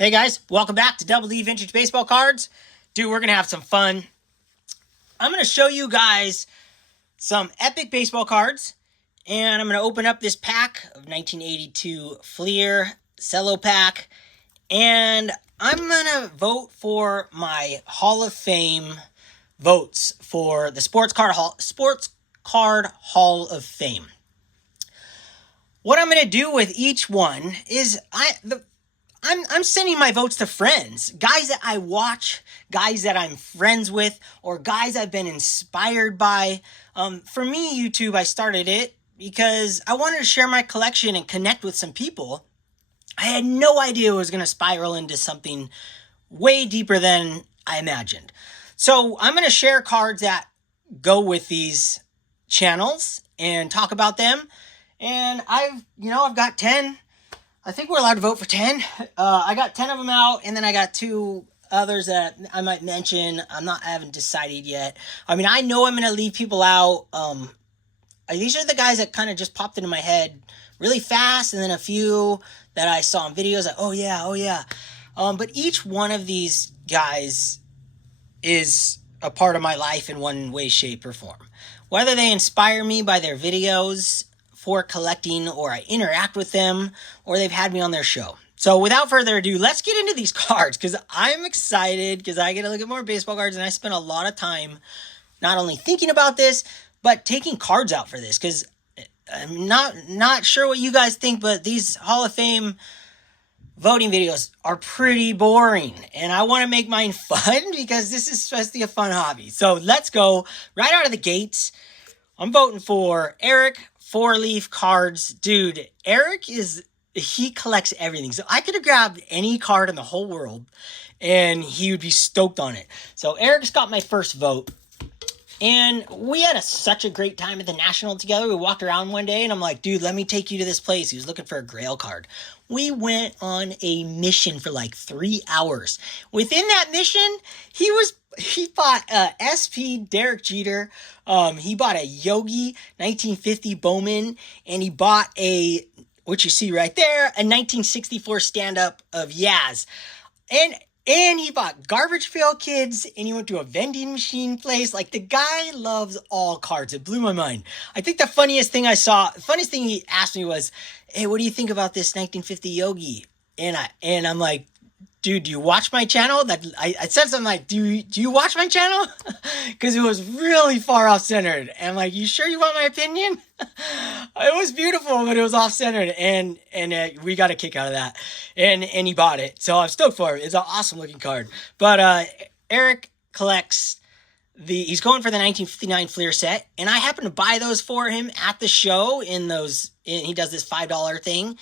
Hey guys, welcome back to Double D Vintage Baseball Cards. Dude, we're going to have some fun. I'm going to show you guys some epic baseball cards. And I'm going to open up this pack of 1982 Fleer Cello Pack. And I'm going to vote for my Hall of Fame votes for the Sports Card Hall of Fame. What I'm going to do with each one is I'm sending my votes to friends, guys that I watch, guys that I'm friends with, or guys I've been inspired by. For me, YouTube, I started it because I wanted to share my collection and connect with some people. I had no idea it was going to spiral into something way deeper than I imagined. So I'm going to share cards that go with these channels and talk about them. And I've got 10. I think we're allowed to vote for 10. I got 10 of them out, and then I got 2 others that I might mention. I haven't decided yet. I mean, I know I'm going to leave people out. These are the guys that kind of just popped into my head really fast, and then a few that I saw in videos like, oh yeah. But each one of these guys is a part of my life in one way, shape, or form. Whether they inspire me by their videos for collecting, or I interact with them, or they've had me on their show. So without further ado, let's get into these cards, because I'm excited, because I get to look at more baseball cards, and I spent a lot of time not only thinking about this, but taking cards out for this, because I'm not sure what you guys think, but these Hall of Fame voting videos are pretty boring, and I want to make mine fun, because this is supposed to be a fun hobby. So let's go right out of the gates. I'm voting for Eric Fourleaf cards. Dude, Eric he collects everything. So I could have grabbed any card in the whole world and he would be stoked on it. So Eric's got my first vote. And we had such a great time at the National together. We walked around one day and I'm like, dude, let me take you to this place. He was looking for a Grail card. We went on a mission for like 3 hours. Within that mission, he bought a SP Derek Jeter. He bought a Yogi 1950 Bowman, and he bought what you see right there, a 1964 stand-up of Yaz. And he bought Garbage Pail Kids, and he went to a vending machine place. Like, the guy loves all cards. It blew my mind. I think the funniest thing he asked me was, hey, what do you think about this 1950 Yogi? And I'm like, dude, do you watch my channel? I said something like, do you watch my channel? Because it was really far off-centered. And I'm like, you sure you want my opinion? It was beautiful, but it was off-centered. And we got a kick out of that. And he bought it. So I'm stoked for it. It's an awesome-looking card. But Eric collects he's going for the 1959 Fleer set. And I happened to buy those for him at the show he does this $5 thing.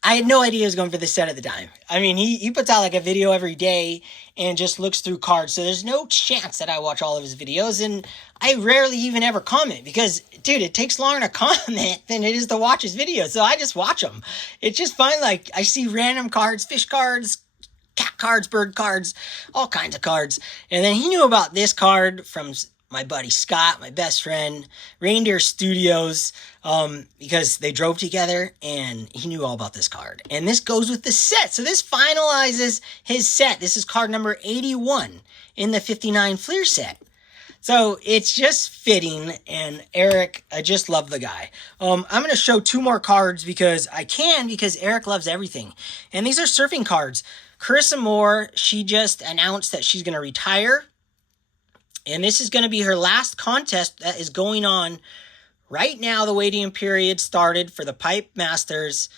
I had no idea he was going for this set at the time. I mean, he puts out like a video every day and just looks through cards. So there's no chance that I watch all of his videos. And I rarely even ever comment because, dude, it takes longer to comment than it is to watch his videos. So I just watch them. It's just fun. Like, I see random cards, fish cards, cat cards, bird cards, all kinds of cards. And then he knew about this card from my buddy Scott, my best friend, Reindeer Studios, because they drove together and he knew all about this card. And this goes with the set. So this finalizes his set. This is card number 81 in the 59 Fleer set. So it's just fitting, and Eric, I just love the guy. I'm going to show 2 more cards because Eric loves everything. And these are surfing cards. Carissa Moore, she just announced that she's going to retire. And this is going to be her last contest that is going on right now. The waiting period started for the Pipe Masters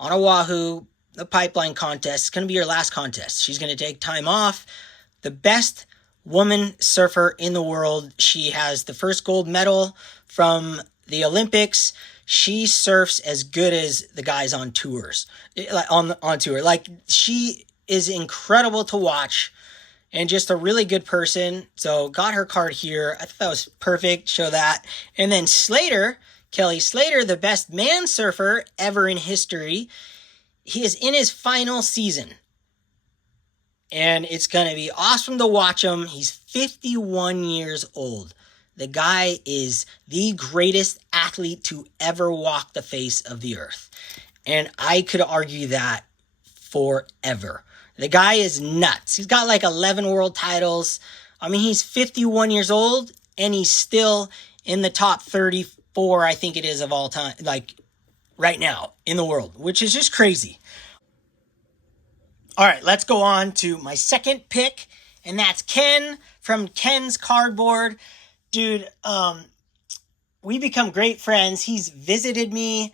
on Oahu, the Pipeline contest. It's going to be her last contest. She's going to take time off. The best woman surfer in the world. She has the first gold medal from the Olympics. She surfs as good as the guys on tours. On tour. Like, she is incredible to watch. And just a really good person. So got her card here. I thought that was perfect. Show that. And then Slater, Kelly Slater, the best man surfer ever in history. He is in his final season. And it's going to be awesome to watch him. He's 51 years old. The guy is the greatest athlete to ever walk the face of the earth. And I could argue that forever. The guy is nuts. He's got like 11 world titles. I mean, he's 51 years old, and he's still in the top 34, I think it is, of all time, like right now in the world, which is just crazy. All right, let's go on to my second pick, and that's Ken from Ken's Cardboard. Dude, we become great friends. He's visited me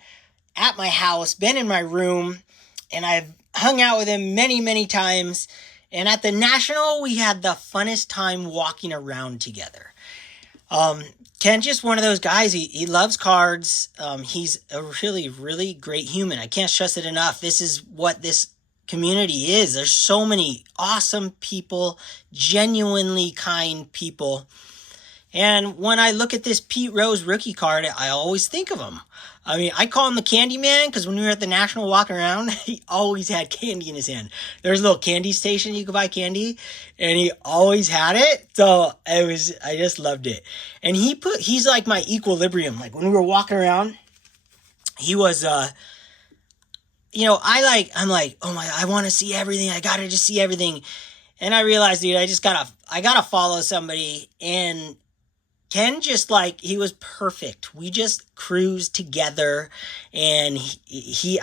at my house, been in my room, and I've hung out with him many, many times. And at the National, we had the funnest time walking around together. Ken's just one of those guys. He loves cards. He's a really, really great human. I can't stress it enough. This is what this community is. There's so many awesome people, genuinely kind people. And when I look at this Pete Rose rookie card, I always think of him. I mean, I call him the Candy Man because when we were at the National walking around, he always had candy in his hand. There's a little candy station you could buy candy, and he always had it. So I just loved it. And he's like my equilibrium. Like when we were walking around, he was, I'm like, oh my, I want to see everything. I gotta just see everything. And I realized, dude, I gotta follow somebody. And Ken just he was perfect. We just cruised together, and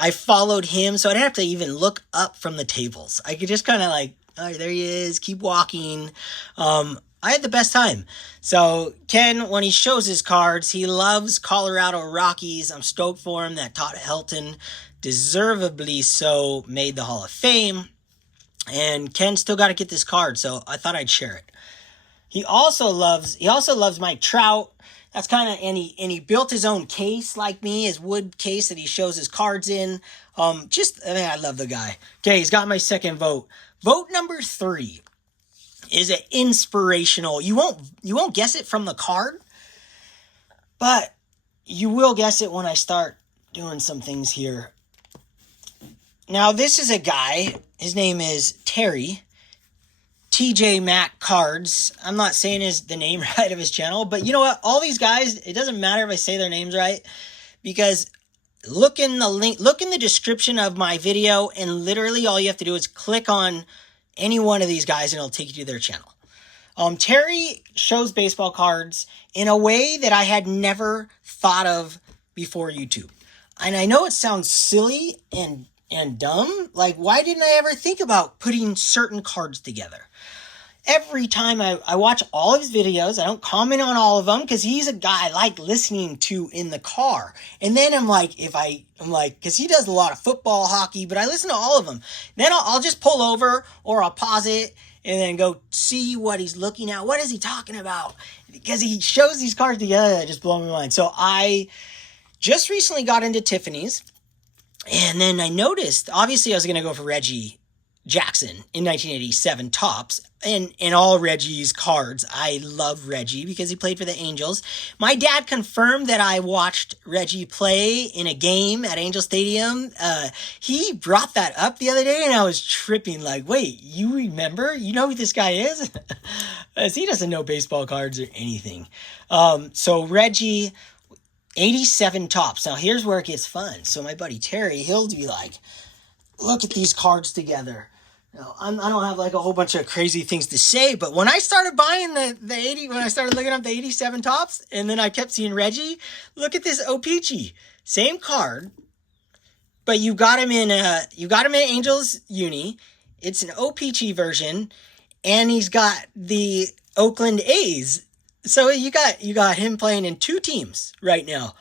I followed him, so I didn't have to even look up from the tables. I could just kind of oh, there he is, keep walking. I had the best time. So Ken, when he shows his cards, he loves Colorado Rockies. I'm stoked for him that Todd Helton, deservedly so, made the Hall of Fame. And Ken still got to get this card, so I thought I'd share it. He also loves Mike Trout. That's kind of, and he built his own case like me, his wood case that he shows his cards in. I love the guy. Okay, he's got my second vote. Vote number 3 is an inspirational. You won't guess it from the card, but you will guess it when I start doing some things here. Now, this is a guy. His name is Terry. TJ Mac Cards. I'm not saying the name right of his channel, but you know what? All these guys, it doesn't matter if I say their names right, because look in the description of my video, and literally all you have to do is click on any one of these guys and it'll take you to their channel. Terry shows baseball cards in a way that I had never thought of before YouTube. And I know it sounds silly and dumb. Like, why didn't I ever think about putting certain cards together? Every time I watch all of his videos, I don't comment on all of them because he's a guy I like listening to in the car. And then I'm like, because he does a lot of football, hockey, but I listen to all of them. Then I'll just pull over, or I'll pause it and then go see what he's looking at. What is he talking about? Because he shows these cards together that just blow my mind. So I just recently got into Tiffany's, and then I noticed, obviously I was going to go for Reggie Jackson in 1987 Topps, and all Reggie's cards. I love Reggie because he played for the Angels. My dad confirmed that I watched Reggie play in a game at Angel Stadium. He brought that up the other day, and I was tripping like, wait, you remember? You know who this guy is? As he doesn't know baseball cards or anything. So Reggie, 87 Topps. Now here's where it gets fun. So my buddy Terry, he'll be like, look at these cards together. Now, I don't have a whole bunch of crazy things to say, but when I started buying when I started looking up the 87 Topps, and then I kept seeing Reggie, look at this O-Pee-Chee. Same card, but you got him in Angels Uni. It's an O-Pee-Chee version, and he's got the Oakland A's. So you got him playing in 2 teams right now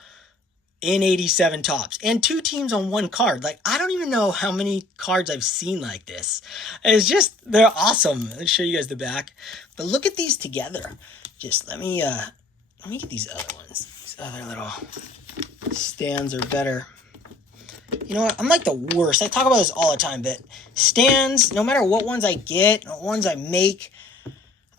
in 87 Topps, and 2 teams on 1 card. I don't even know how many cards I've seen like this. It's just, they're awesome. Let me show you guys the back. But look at these together. Just let me get these other ones. These other little stands are better. You know what? I'm like the worst. I talk about this all the time, but stands, no matter what ones I get, what ones I make,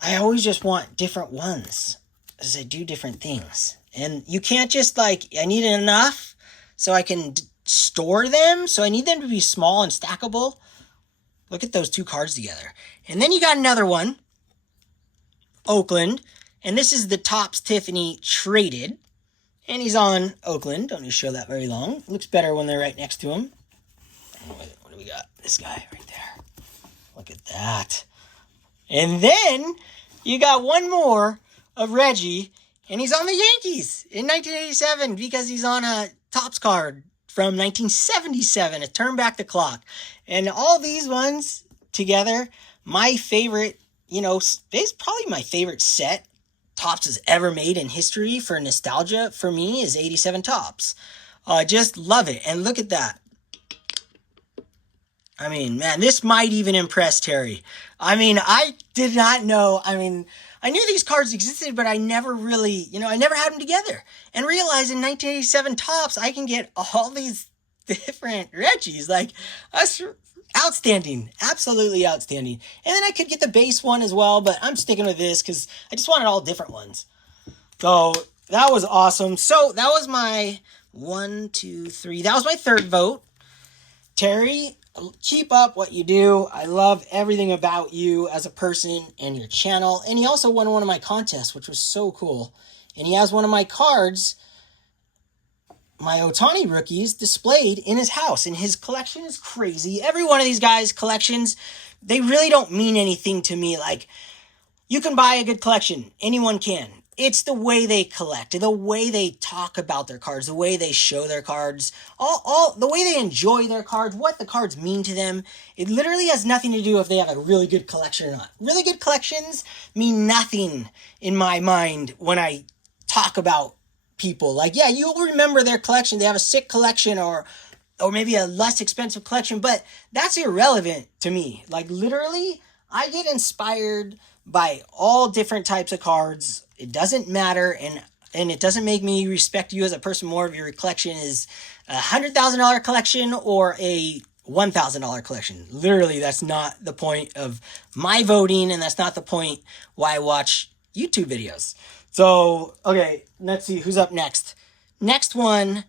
I always just want different ones as I do different things. And you can't just I need enough so I can store them. So I need them to be small and stackable. Look at those 2 cards together. And then you got another one, Oakland. And this is the Topps Tiffany traded. And he's on Oakland. Don't need to show that very long. Looks better when they're right next to him. What do do we got? This guy right there. Look at that. And then you got one more of Reggie, and he's on the Yankees in 1987 because he's on a Topps card from 1977, a turn back the clock. And all these ones together, my favorite, it's probably my favorite set Topps has ever made in history for nostalgia for me is 87 Topps. Just love it. And look at that. I mean, man, this might even impress Terry. I mean, I did not know. I mean, I knew these cards existed, but I never really, I never had them together. And realized in 1987 Topps, I can get all these different Reggies. Like, that's outstanding. Absolutely outstanding. And then I could get the base one as well, but I'm sticking with this because I just wanted all different ones. So that was awesome. So that was my 1, 2, 3. That was my third vote. Terry, keep up what you do. I love everything about you as a person and your channel. And he also won one of my contests, which was so cool. And he has one of my cards, my Ohtani rookies, displayed in his house. And his collection is crazy. Every one of these guys' collections, they really don't mean anything to me. Like, you can buy a good collection. Anyone can. It's the way they collect, the way they talk about their cards, the way they show their cards, all the way they enjoy their cards, what the cards mean to them. It literally has nothing to do if they have a really good collection or not. Really good collections mean nothing in my mind when I talk about people. Like, yeah, you'll remember their collection. They have a sick collection or maybe a less expensive collection, but that's irrelevant to me. Like, literally, I get inspired by all different types of cards. It doesn't matter, and it doesn't make me respect you as a person more if your collection is a $100,000 collection or a $1,000 collection. Literally, that's not the point of my voting, and that's not the point why I watch YouTube videos. So, okay, let's see who's up next. Next one.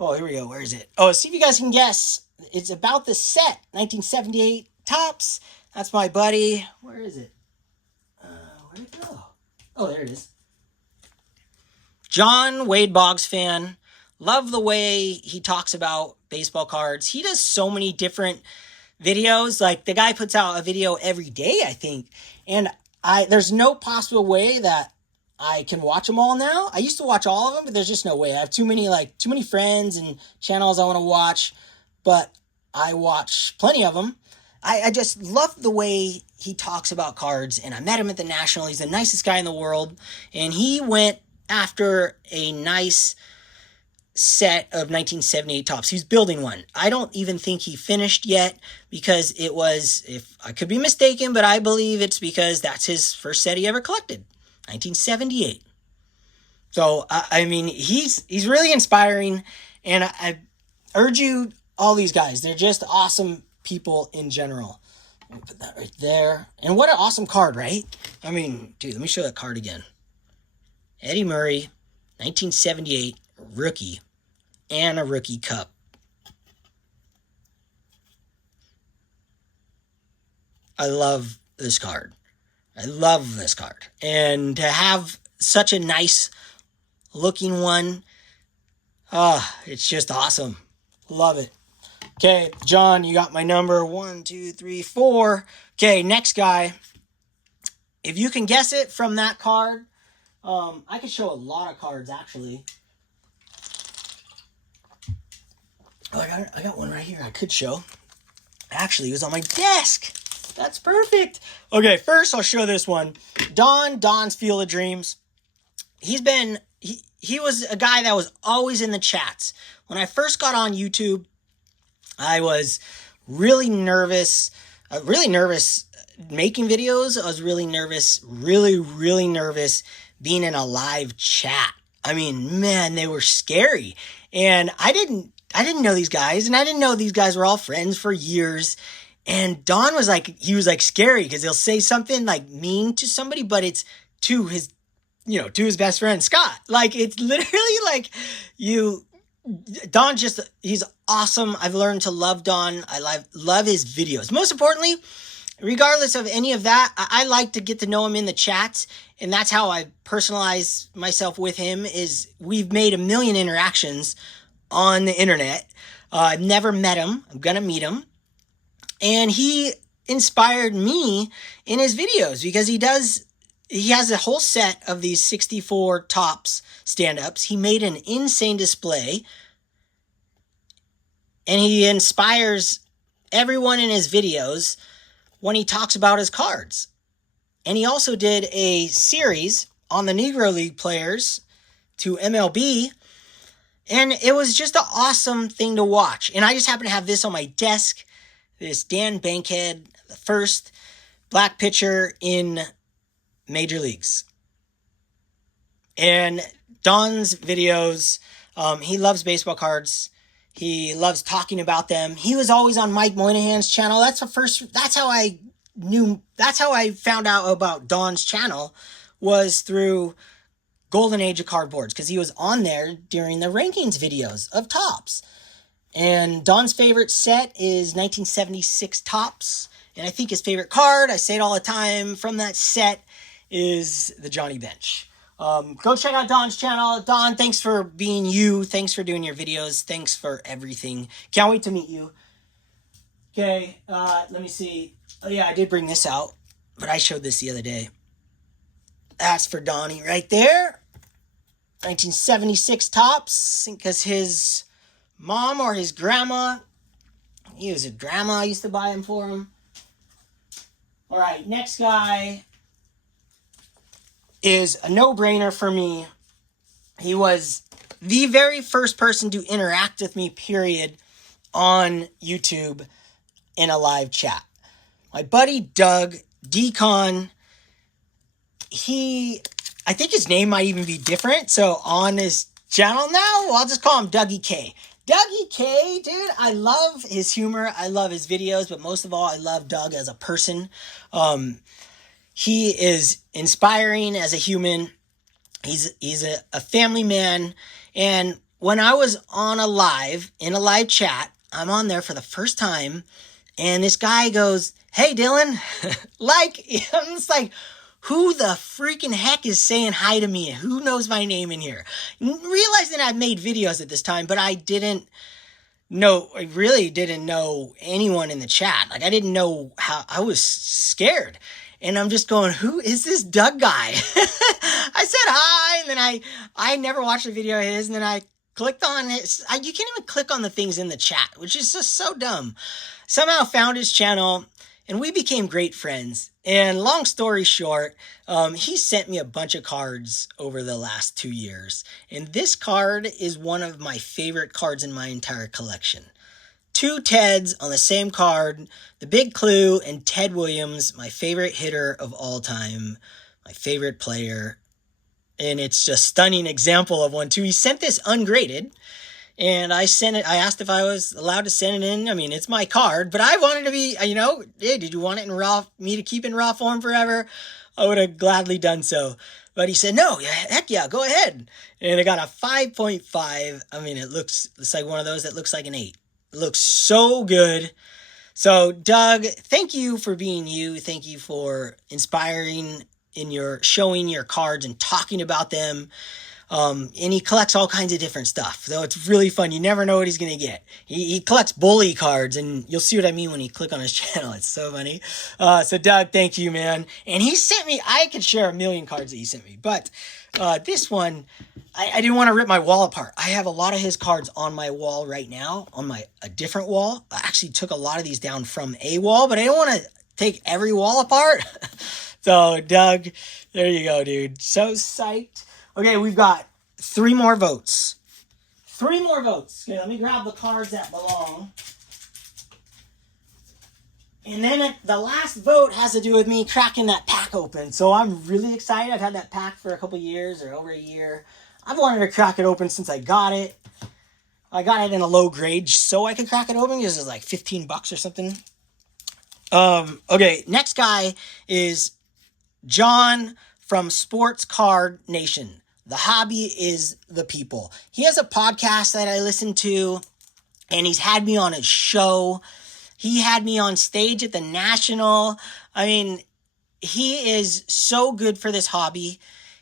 Oh, here we go. Where is it? Oh, see if you guys can guess. It's about the set, 1978 Topps. That's my buddy. Where is it? Where'd it go? Oh, there it is. John, Wade Boggs fan. Love the way he talks about baseball cards. He does so many different videos. Like, the guy puts out a video every day, I think. And there's no possible way that I can watch them all now. I used to watch all of them, but there's just no way. I have too many friends and channels I want to watch, but I watch plenty of them. I just love the way he talks about cards, and I met him at the National. He's the nicest guy in the world, and he went after a nice set of 1978 Topps. He's building one. I don't even think he finished yet because it was, if I could be mistaken, but I believe it's because that's his first set he ever collected, 1978. So, I mean, he's really inspiring, and I urge you, all these guys, they're just awesome people in general. Let me put that right there. And what an awesome card, right? I mean, dude, let me show that card again. Eddie Murray, 1978, rookie, and a rookie cup. I love this card. I love this card. And to have such a nice looking one, it's just awesome. Love it. Okay, John, you got my number. 1, 2, 3, 4. Okay, next guy. If you can guess it from that card, I could show a lot of cards, actually. Oh, I got one right here I could show. Actually, it was on my desk. That's perfect. Okay, first I'll show this one. Don's Field of Dreams. He was a guy that was always in the chats. When I first got on YouTube, I was really nervous making videos. I was really nervous being in a live chat. I mean, man, they were scary. And I didn't know these guys, and I didn't know these guys were all friends for years. And Don was like scary because he'll say something like mean to somebody, but it's to his best friend, Scott. Like, it's literally like Don he's awesome. I've learned to love Don. I love his videos. Most importantly, regardless of any of that, I like to get to know him in the chats, and that's how I personalize myself with him. Is we've made a million interactions on the internet. I've never met him. I'm gonna meet him. And he inspired me in his videos because he has a whole set of these 64 Topps stand-ups. He made an insane display, and he inspires everyone in his videos when he talks about his cards. And he also did a series on the Negro League players to MLB, and it was just an awesome thing to watch. And I just happen to have this on my desk, this Dan Bankhead, the first black pitcher in Major Leagues. And Don's videos, he loves baseball cards. He loves talking about them. He was always on Mike Moynihan's channel. That's how I found out about Don's channel, was through Golden Age of Cardboards, because he was on there during the rankings videos of Topps. And Don's favorite set is 1976 Topps. And I think his favorite card, I say it all the time, from that set is the Johnny Bench. Go check out Don's channel. Don, thanks for being you. Thanks for doing your videos. Thanks for everything. Can't wait to meet you. Okay, let me see. Oh yeah, I did bring this out, but I showed this the other day. That's for Donnie right there. 1976 Topps, because his mom or his grandma, his grandma used to buy them for him. All right, next guy is a no-brainer for me. He was the very first person to interact with me, period, on YouTube in a live chat. My buddy Doug Deon, I think his name might even be different. So on his channel now, I'll just call him Dougie K. Dougie K, dude, I love his humor. I love his videos, but most of all, I love Doug as a person. He is inspiring as a human. He's a family man. And when I was in a live chat, I'm on there for the first time, and this guy goes, "Hey, Dylan," I'm just like, who the freaking heck is saying hi to me? Who knows my name in here? Realizing I've made videos at this time, but I really didn't know anyone in the chat. Like, I didn't know how. I was scared. And I'm just going, who is this Doug guy? I said hi, and then I never watched a video of his, and then I clicked on it. You can't even click on the things in the chat, which is just so dumb. Somehow found his channel, and we became great friends. And long story short, he sent me a bunch of cards over the last 2 years. And this card is one of my favorite cards in my entire collection. 2 Teds on the same card, the Big Clue and Ted Williams, my favorite hitter of all time, my favorite player. And it's just a stunning example of one too. He sent this ungraded, and I sent it. I asked if I was allowed to send it in. I mean, it's my card, but I wanted to be, hey, did you want it in me to keep in raw form forever? I would have gladly done so. But he said, no, heck yeah, go ahead. And I got a 5.5. I mean, it's like one of those that looks like an 8. It looks so good. So, Doug, thank you for being you. Thank you for inspiring in your showing your cards and talking about them. And he collects all kinds of different stuff. So it's really fun. You never know what he's going to get. He collects bully cards, and you'll see what I mean when you click on his channel. It's so funny. So Doug, thank you, man. And he sent me, I could share a million cards that he sent me, but this one, I didn't want to rip my wall apart. I have a lot of his cards on my wall right now, on a different wall. I actually took a lot of these down from a wall, but I don't want to take every wall apart. So Doug, there you go, dude. So psyched. Okay, we've got 3 more votes. 3 more votes. Okay, let me grab the cards that belong. And then the last vote has to do with me cracking that pack open. So I'm really excited. I've had that pack for a couple years or over a year. I've wanted to crack it open since I got it. I got it in a low grade so I could crack it open because it was like $15 or something. Okay, next guy is John from Sports Card Nation. The hobby is the people. He has a podcast that I listen to, and he's had me on his show. He had me on stage at the National. I mean, he is so good for this hobby.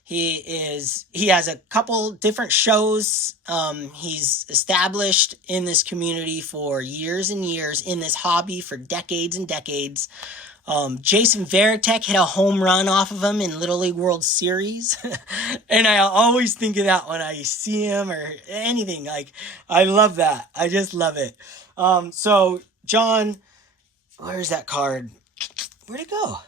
He has a couple different shows. He's established in this community for years and years, in this hobby for decades and decades. Jason Varitek hit a home run off of him in Little League World Series. And I always think of that when I see him or anything. Like, I love that. I just love it. So, John, where's that card? Where'd it go?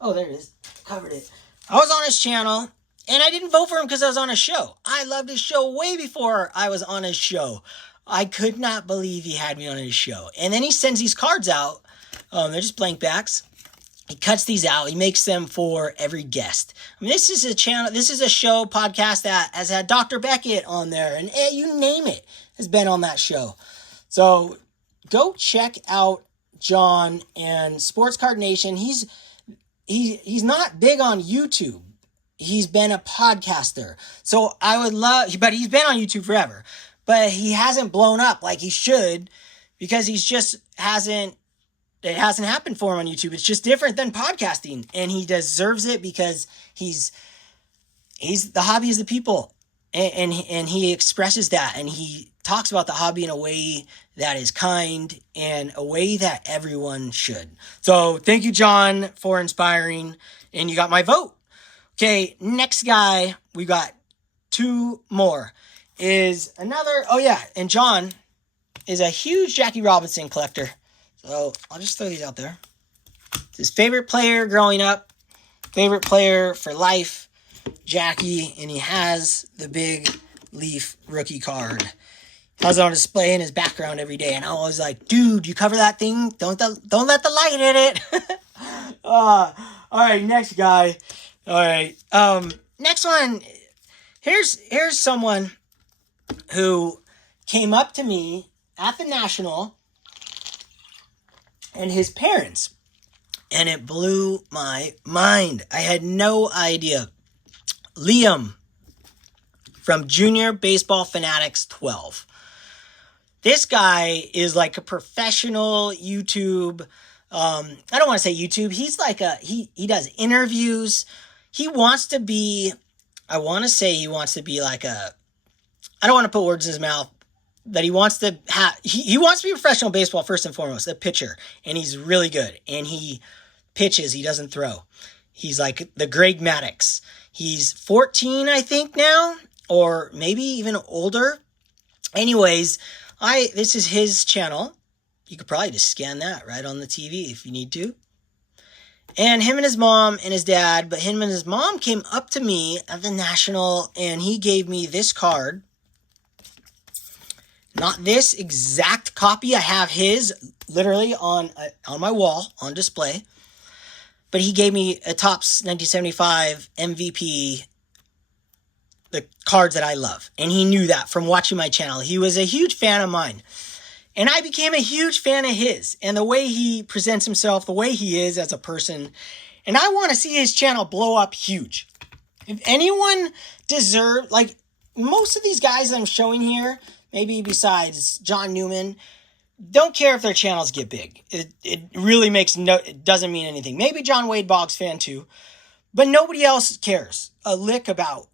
Oh, there it is. Covered it. I was on his channel, and I didn't vote for him because I was on a show. I loved his show way before I was on his show. I could not believe he had me on his show. And then he sends these cards out. They're just blank backs. He cuts these out. He makes them for every guest. I mean, this is a channel, this is a show, podcast that has had Dr. Beckett on there, and you name it has been on that show. So go check out John and Sports Card Nation. He's not big on YouTube. He's been a podcaster. So I would love, but he's been on YouTube forever. But he hasn't blown up like he should because it hasn't happened for him on YouTube. It's just different than podcasting. And he deserves it because he's the hobby is the people. And he expresses that, and he talks about the hobby in a way that is kind and a way that everyone should. So thank you, John, for inspiring, and you got my vote. Okay, next guy, we got two more. Is another, and John is a huge Jackie Robinson collector. So I'll just throw these out there. It's his favorite player growing up, favorite player for life, Jackie, and he has the big Leaf rookie card. He has it on display in his background every day, and I was like, dude, you cover that thing? Don't let the light hit it. All right, next guy. All right, next one. Here's someone who came up to me at the National and his parents, and it blew my mind. I had no idea. Liam from Junior Baseball Fanatics 12. This guy is like a professional YouTube. I don't want to say YouTube. He's like he does interviews. He wants to be, I want to say he wants to be like I don't want to put words in his mouth, but he wants to he wants to be a professional baseball first and foremost, a pitcher, and he's really good. And he pitches, he doesn't throw. He's like the Greg Maddux. He's 14, I think now, or maybe even older. Anyways, this is his channel. You could probably just scan that right on the TV if you need to. And him and his mom and his dad, but him and his mom came up to me at the National, and he gave me this card. Not this exact copy. I have his literally on my wall on display. But he gave me a Topps 1975 MVP, the cards that I love. And he knew that from watching my channel. He was a huge fan of mine. And I became a huge fan of his. And the way he presents himself, the way he is as a person. And I want to see his channel blow up huge. If anyone deserves, like most of these guys that I'm showing here, maybe besides John Newman, don't care if their channels get big. It really it doesn't mean anything. Maybe John Wade Boggs fan too, but nobody else cares a lick about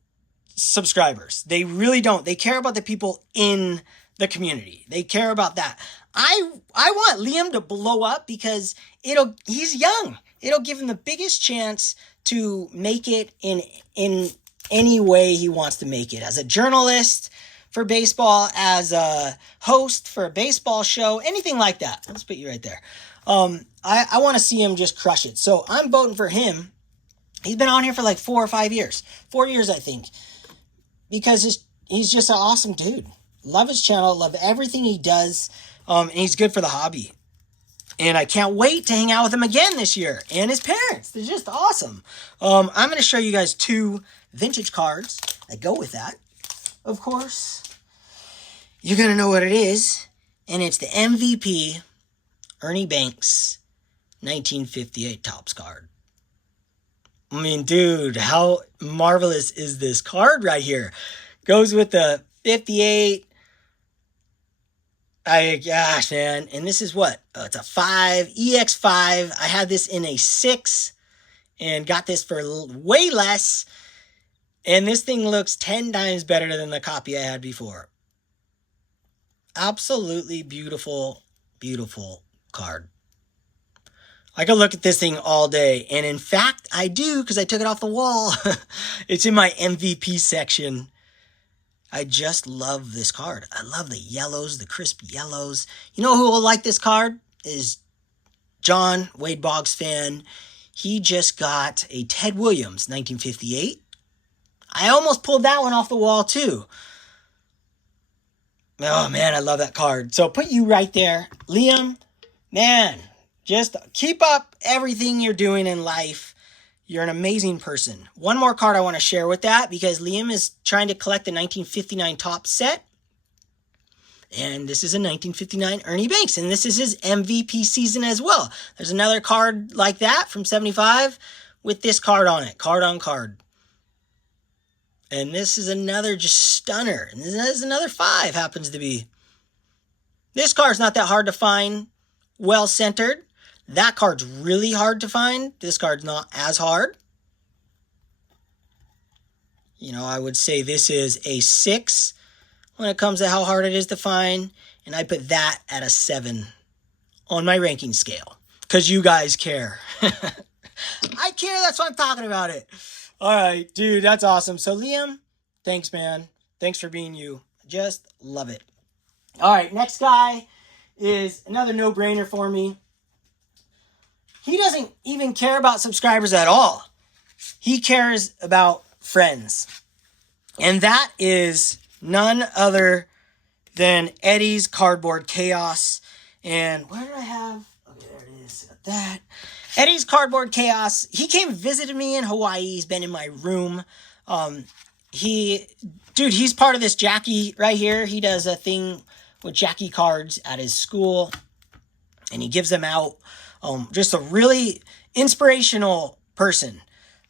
subscribers. They really don't. They care about the people in the community. They care about that. I want Liam to blow up because he's young. It'll give him the biggest chance to make it in any way he wants to make it. As a journalist for baseball, as a host for a baseball show, anything like that. Let's put you right there. I want to see him just crush it. So I'm voting for him. He's been on here for like 4 or 5 years. 4 years, I think. Because he's just an awesome dude. Love his channel. Love everything he does. And he's good for the hobby. And I can't wait to hang out with him again this year. And his parents. They're just awesome. I'm going to show you guys 2 vintage cards that go with that. Of course, you're going to know what it is. And it's the MVP Ernie Banks 1958 Topps card. I mean, dude, how marvelous is this card right here? Goes with the 58. Gosh, man. And this is what? It's a 5, EX5. I had this in a 6 and got this for way less. And this thing looks 10 times better than the copy I had before. Absolutely beautiful, beautiful card. I could look at this thing all day. And in fact, I do, because I took it off the wall. It's in my MVP section. I just love this card. I love the yellows, the crisp yellows. You know who will like this card? Is John, Wade Boggs fan. He just got a Ted Williams, 1958. I almost pulled that one off the wall too. Oh man, I love that card. So put you right there. Liam, man, just keep up everything you're doing in life. You're an amazing person. One more card I want to share with that, because Liam is trying to collect the 1959 top set. And this is a 1959 Ernie Banks, and this is his MVP season as well. There's another card like that from 75 with this card on it, card on card. And this is another just stunner. And this is another 5, happens to be. This card's not that hard to find, well centered. That card's really hard to find. This card's not as hard. You know, I would say this is a 6 when it comes to how hard it is to find. And I put that at a 7 on my ranking scale, because you guys care. I care, that's why I'm talking about it. All right, dude, that's awesome. So Liam, thanks, man. Thanks for being you. Just love it. All right, next guy is another no-brainer for me. He doesn't even care about subscribers at all. He cares about friends. And that is none other than Eddie's Cardboard Chaos. And where did I have? Okay, there it is. Got that. Eddie's Cardboard Chaos. He came and visited me in Hawaii. He's been in my room. He's part of this Jackie right here. He does a thing with Jackie cards at his school, and he gives them out. Just a really inspirational person.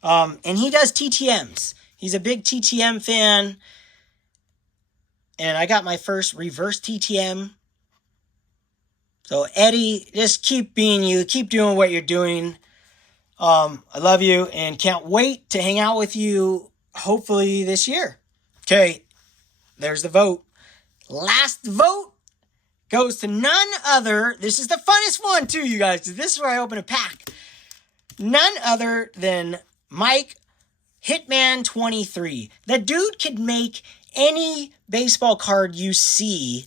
And he does TTMs. He's a big TTM fan. And I got my first reverse TTM. So Eddie, just keep being you. Keep doing what you're doing. I love you and can't wait to hang out with you hopefully this year. Okay, there's the vote. Last vote goes to none other. This is the funnest one too, you guys. This is where I open a pack. None other than Mike Hitman 23. The dude could make any baseball card you see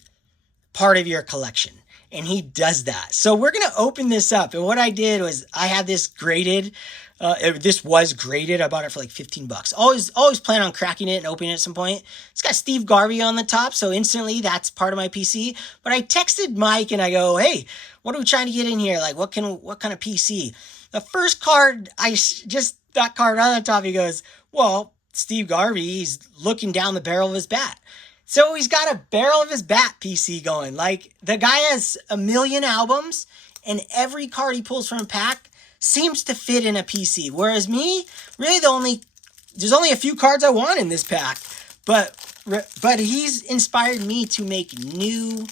part of your collection. And he does that. So we're going to open this up. And what I did was I had this graded. This was graded. I bought it for like $15. Always plan on cracking it and opening it at some point. It's got Steve Garvey on the top. So instantly that's part of my PC. But I texted Mike and I go, hey, what are we trying to get in here? Like what kind of PC? The first card, that card on the top, he goes, well, Steve Garvey, he's looking down the barrel of his bat. So he's got a barrel of his bat PC going. Like, the guy has 1 million albums, and every card he pulls from a pack seems to fit in a PC. Whereas me, really there's only a few cards I want in this pack. But he's inspired me to make new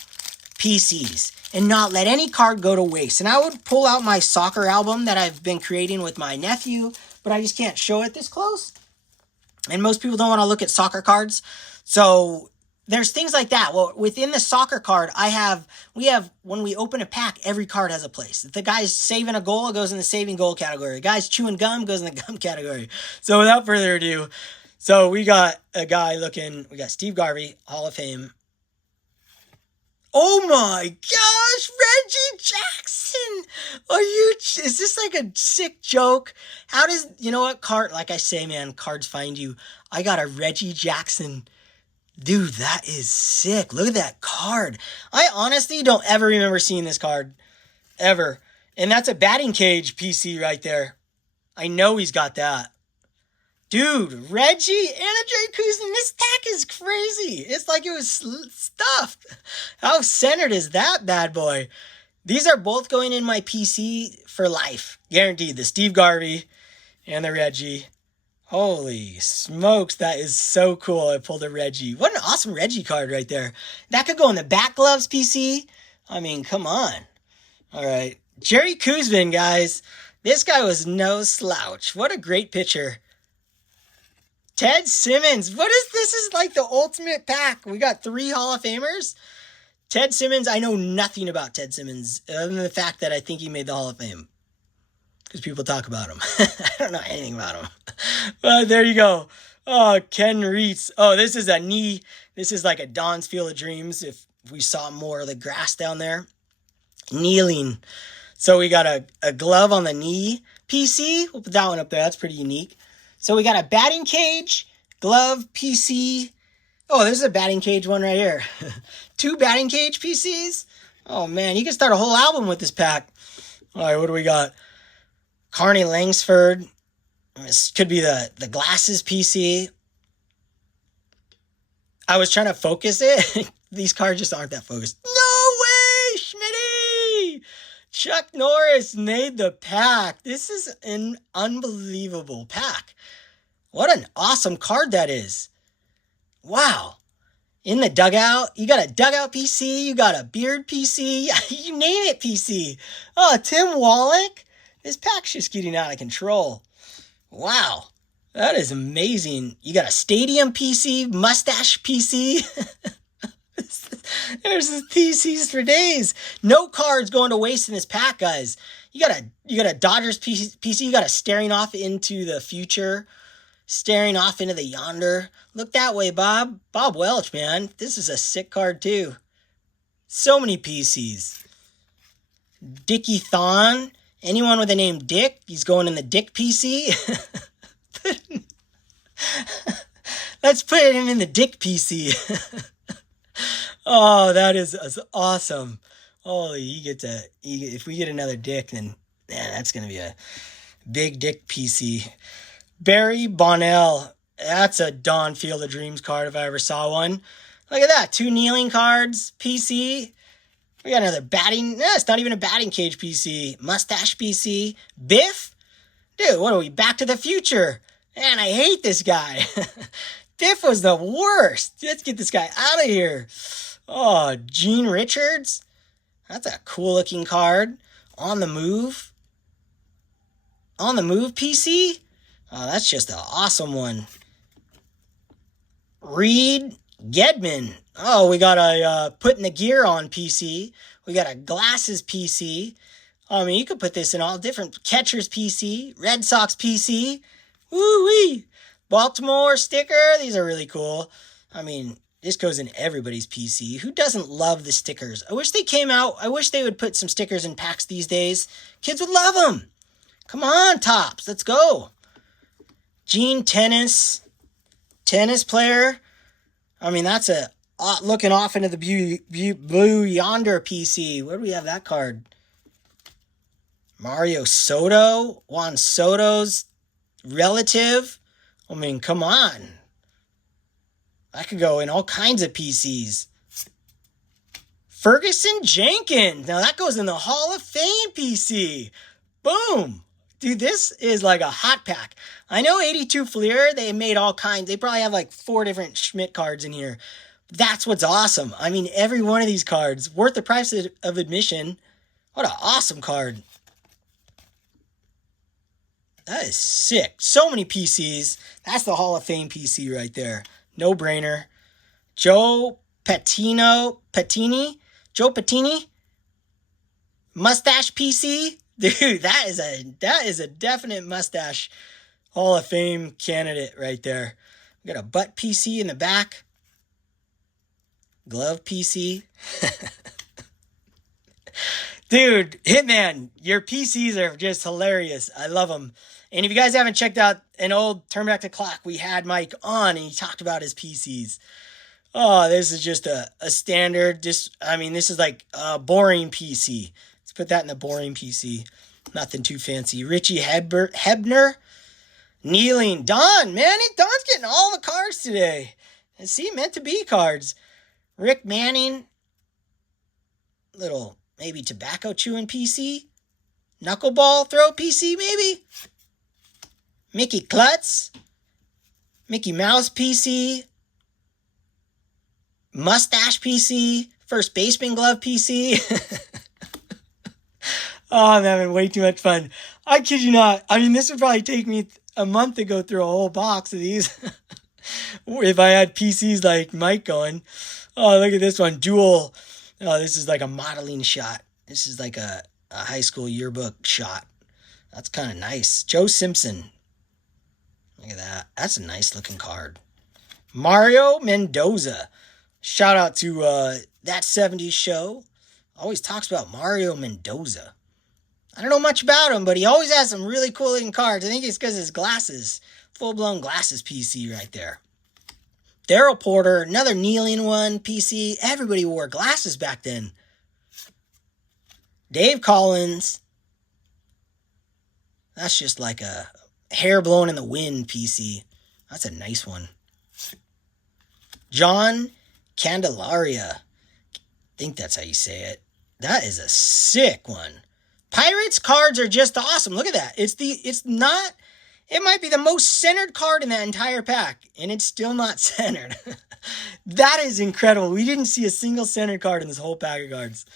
PCs and not let any card go to waste. And I would pull out my soccer album that I've been creating with my nephew, but I just can't show it this close. And most people don't want to look at soccer cards. So there's things like that. Well, within the soccer card, we have, when we open a pack, every card has a place. If the guy's saving a goal, it goes in the saving goal category. The guy's chewing gum, goes in the gum category. So without further ado, so we got a guy we got Steve Garvey, Hall of Fame. Oh my gosh, Reggie Jackson! Is this like a sick joke? You know what, like I say, man, cards find you. I got a Reggie Jackson. Dude, that is sick. Look at that card. I honestly don't ever remember seeing this card. Ever. And that's a batting cage PC right there. I know he's got that. Dude, Reggie and a Jerry Kuzman. This pack is crazy. It's like it was stuffed. How centered is that bad boy? These are both going in my PC for life. Guaranteed. The Steve Garvey and the Reggie. Holy smokes, that is so cool. I pulled a Reggie. What an awesome Reggie card right there. That could go in the Bat Gloves PC. I mean, come on. All right. Jerry Kuzman, guys. This guy was no slouch. What a great pitcher. Ted Simmons. What is this? Is like the ultimate pack. We got 3 Hall of Famers. Ted Simmons, I know nothing about Ted Simmons other than the fact that I think he made the Hall of Fame. Because people talk about him. I don't know anything about him. But there you go. Oh, Ken Reitz. Oh, this is a knee. This is like a Don's Field of Dreams if we saw more of the grass down there. Kneeling. So we got a glove on the knee PC. We'll put that one up there. That's pretty unique. So we got a batting cage, glove, PC. Oh, this is a batting cage one right here. 2 batting cage PCs. Oh, man. You can start a whole album with this pack. All right, what do we got? Carney Langsford. This could be the glasses PC. I was trying to focus it. These cards just aren't that focused. No way, Schmitty! Chuck Norris made the pack. This is an unbelievable pack. What an awesome card that is. Wow. In the dugout. You got a dugout PC. You got a beard PC. You name it PC. Oh, Tim Wallach. This pack's just getting out of control. Wow. That is amazing. You got a stadium PC, mustache PC. There's PCs for days. No cards going to waste in this pack, guys. You got a Dodgers PC. You got a staring off into the future, staring off into the yonder. Look that way, Bob. Bob Welch, man. This is a sick card too. So many PCs. Dickie Thon. Anyone with the name Dick, he's going in the Dick PC. Let's put him in the Dick PC. Oh, that is awesome. Holy, if we get another Dick, then man, that's going to be a big Dick PC. Barry Bonnell. That's a Dawn Field of Dreams card if I ever saw one. Look at that. 2 kneeling cards. PC. We got another batting. No, it's not even a batting cage PC. Mustache PC. Biff. Dude, what are we? Back to the Future. Man, I hate this guy. Biff was the worst. Let's get this guy out of here. Oh, Gene Richards. That's a cool looking card. On the Move. On the Move PC. Oh, that's just an awesome one. Reed Gedman. Oh, we got a Putting the Gear on PC. We got a Glasses PC. I mean, you could put this in all different Catchers PC, Red Sox PC. Woo-wee. Baltimore sticker. These are really cool. I mean, this goes in everybody's PC. Who doesn't love the stickers? I wish they came out. I wish they would put some stickers in packs these days. Kids would love them. Come on, Topps. Let's go. Gene Tennis player. I mean, that's a looking off into the blue yonder PC. Where do we have that card? Mario Soto. Juan Soto's relative. I mean, come on. That could go in all kinds of PCs. Ferguson Jenkins. Now that goes in the Hall of Fame PC. Boom. Dude, this is like a hot pack. I know 82 Fleer, they made all kinds. They probably have like 4 different Schmidt cards in here. That's what's awesome. I mean, every one of these cards, worth the price of admission. What an awesome card. That is sick. So many PCs. That's the Hall of Fame PC right there. No brainer. Joe Patini. Mustache PC. Dude, that is a definite mustache Hall of Fame candidate right there. We got a butt PC in the back. Glove PC. Dude, Hitman, your PCs are just hilarious. I love them. And if you guys haven't checked out an old Turn Back the Clock, we had Mike on and he talked about his PCs. Oh, this is just a standard. This is like a boring PC. Let's put that in the boring PC. Nothing too fancy. Richie Hebner. Kneeling. Don, man. Don's getting all the cards today. And see, meant to be cards. Rick Manning. Little, maybe tobacco chewing PC. Knuckleball throw PC, maybe. Mickey Klutz. Mickey Mouse PC. Mustache PC. First baseman glove PC. Oh, I'm having way too much fun. I kid you not. I mean, this would probably take me a month to go through a whole box of these. If I had PCs like Mike going. Oh, look at this one. Dual. Oh, this is like a modeling shot. This is like a high school yearbook shot. That's kind of nice. Joe Simpson. Look at that. That's a nice looking card. Mario Mendoza. Shout out to That 70s Show. Always talks about Mario Mendoza. I don't know much about him, but he always has some really cool looking cards. I think it's because his glasses. Full-blown glasses PC right there. Daryl Porter, another kneeling one PC. Everybody wore glasses back then. Dave Collins. That's just like a hair blowing in the wind PC. That's a nice one. John Candelaria. I think that's how you say it. That is a sick one. Pirates cards are just awesome. Look at that. It might be the most centered card in that entire pack, and it's still not centered. That is incredible. We didn't see a single centered card in this whole pack of cards.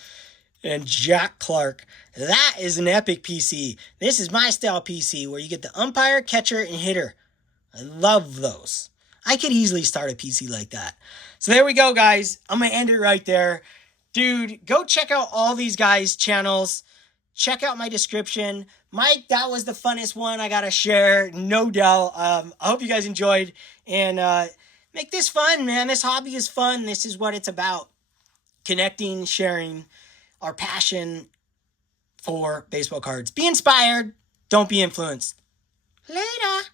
And Jack Clark. That is an epic PC. This is my style PC, where you get the umpire, catcher, and hitter. I love those. I could easily start a PC like that. So there we go, guys. I'm going to end it right there. Dude, go check out all these guys' channels. Check out my description. Mike, that was the funnest one I got to share, no doubt. I hope you guys enjoyed. And make this fun, man. This hobby is fun. This is what it's about. Connecting, sharing our passion for baseball cards. Be inspired. Don't be influenced. Later.